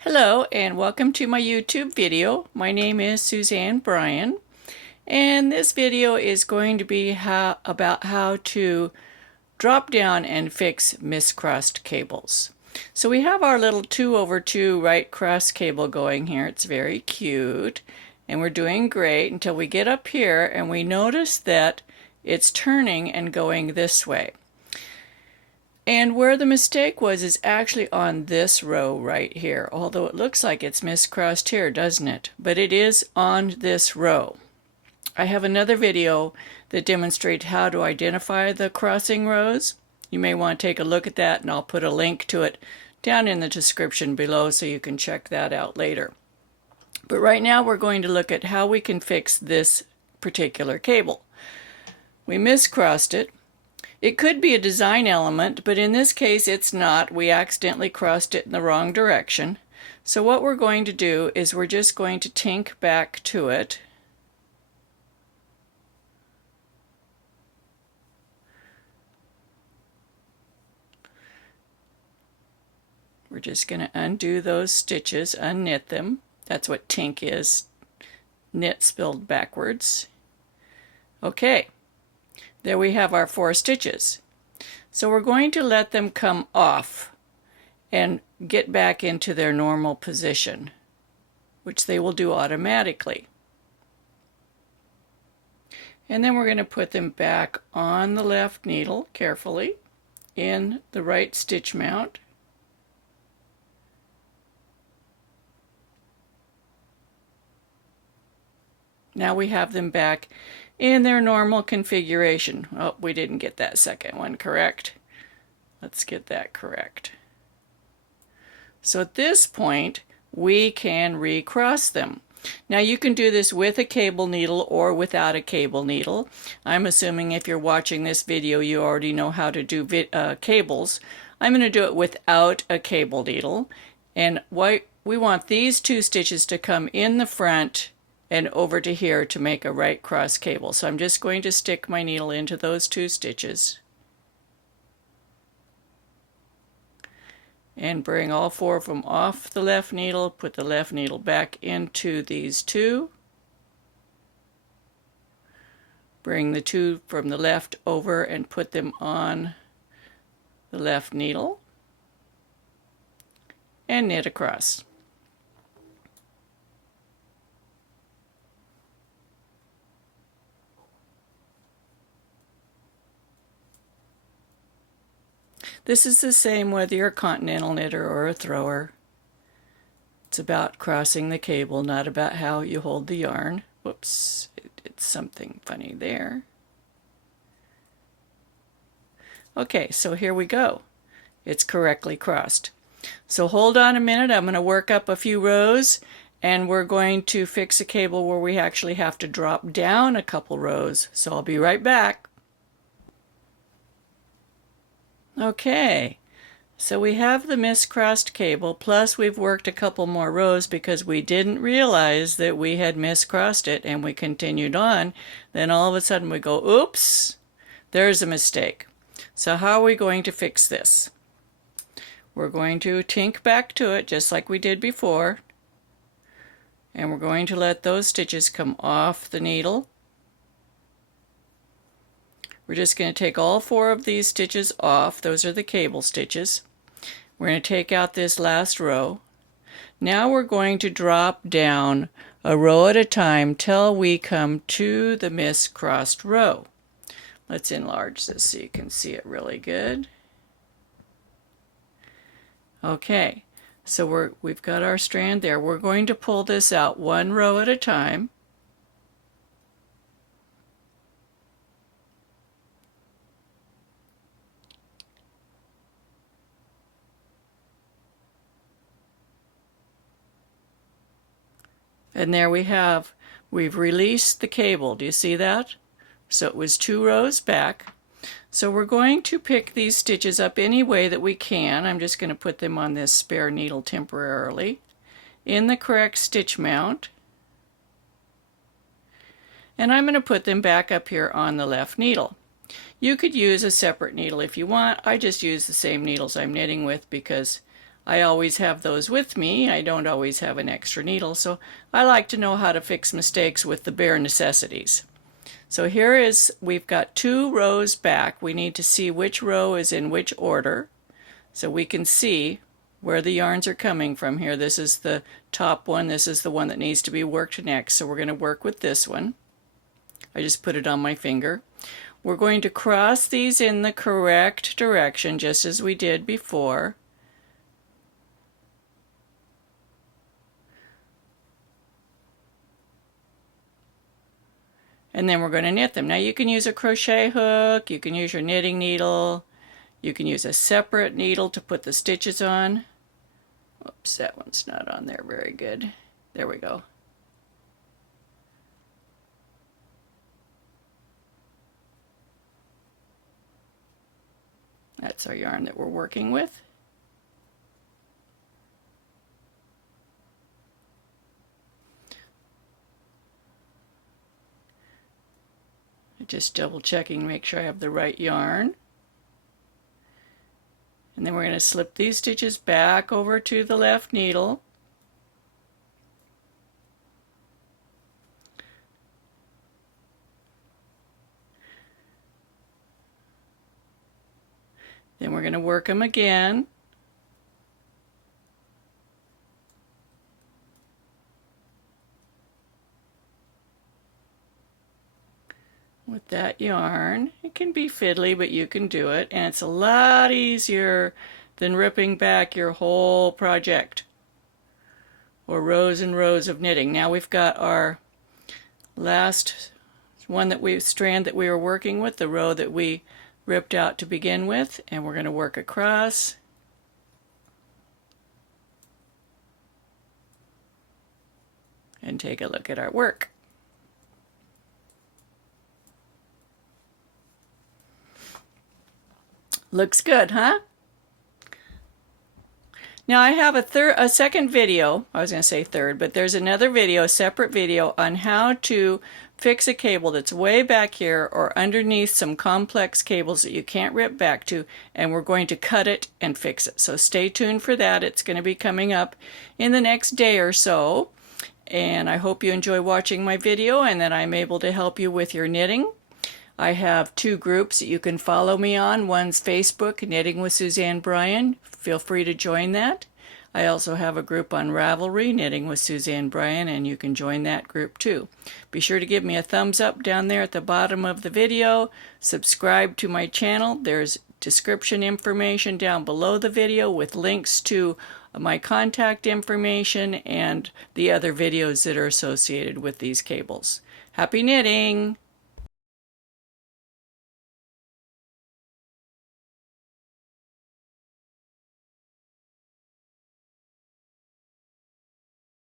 Hello and welcome to my YouTube video. My name is Suzanne Bryan, and this video is going to be about how to drop down and fix miscrossed cables. So we have our little 2/2 right cross cable going here. It's very cute and we're doing great until we get up here and we notice that it's turning and going this way. And where the mistake was is actually on this row right here, although it looks like it's miscrossed here, doesn't it? But it is on this row. I have another video that demonstrates how to identify the crossing rows. You may want to take a look at that, and I'll put a link to it down in the description below so you can check that out later. But right now we're going to look at how we can fix this particular cable. We miscrossed it. It could be a design element, but in this case it's not. We accidentally crossed it in the wrong direction. So what we're going to do is we're just going to tink back to it. We're just going to undo those stitches, unknit them. That's what tink is, knit spelled backwards. Okay. There we have our 4 stitches. So we're going to let them come off and get back into their normal position, which they will do automatically. And then we're going to put them back on the left needle carefully in the right stitch mount. Now we have them back in their normal configuration. Oh, we didn't get that second one correct. Let's get that correct. So at this point, we can recross them. Now you can do this with a cable needle or without a cable needle. I'm assuming if you're watching this video, you already know how to do cables. I'm going to do it without a cable needle. And we want these 2 stitches to come in the front and over to here to make a right cross cable. So I'm just going to stick my needle into those 2 stitches and bring all 4 of them off the left needle, put the left needle back into these 2, bring the 2 from the left over and put them on the left needle and knit across. This is the same whether you're a continental knitter or a thrower. It's about crossing the cable, not about how you hold the yarn. Whoops, it's something funny there. Okay, so here we go. It's correctly crossed. So hold on a minute, I'm going to work up a few rows and we're going to fix a cable where we actually have to drop down a couple rows. So I'll be right back. Okay, so we have the miscrossed cable, plus we've worked a couple more rows because we didn't realize that we had miscrossed it and we continued on. Then all of a sudden we go, oops, there's a mistake. So how are we going to fix this? We're going to tink back to it just like we did before, and we're going to let those stitches come off the needle. We're just going to take all 4 of these stitches off. Those are the cable stitches. We're going to take out this last row. Now we're going to drop down a row at a time till we come to the miscrossed row. Let's enlarge this so you can see it really good. Okay, so we've got our strand there. We're going to pull this out 1 row at a time. And there we have, we've released the cable. Do you see that? So it was 2 rows back. So we're going to pick these stitches up any way that we can. I'm just going to put them on this spare needle temporarily in the correct stitch mount. And I'm going to put them back up here on the left needle. You could use a separate needle if you want. I just use the same needles I'm knitting with because I always have those with me. I don't always have an extra needle, so I like to know how to fix mistakes with the bare necessities. So here is, we've got 2 rows back. We need to see which row is in which order, so we can see where the yarns are coming from here. This is the top one. This is the one that needs to be worked next, so we're going to work with this one. I just put it on my finger. We're going to cross these in the correct direction, just as we did before. And then we're going to knit them. Now you can use a crochet hook, you can use your knitting needle, you can use a separate needle to put the stitches on. Oops, that one's not on there very good. There we go. That's our yarn that we're working with. Just double checking, make sure I have the right yarn. And then we're going to slip these stitches back over to the left needle. Then we're going to work them again. With that yarn. It can be fiddly, but you can do it, and it's a lot easier than ripping back your whole project or rows and rows of knitting. Now we've got our last strand that we were working with, the row that we ripped out to begin with, and we're going to work across. And take a look at our work. Looks good, huh? Now I have a second video, I was going to say third, but there's another video, separate video, on how to fix a cable that's way back here or underneath some complex cables that you can't rip back to, and we're going to cut it and fix it. So stay tuned for that. It's going to be coming up in the next day or so, and I hope you enjoy watching my video and that I'm able to help you with your knitting. I have 2 groups that you can follow me on. One's Facebook, Knitting with Suzanne Bryan. Feel free to join that. I also have a group on Ravelry, Knitting with Suzanne Bryan, and you can join that group too. Be sure to give me a thumbs up down there at the bottom of the video. Subscribe to my channel. There's description information down below the video with links to my contact information and the other videos that are associated with these cables. Happy knitting!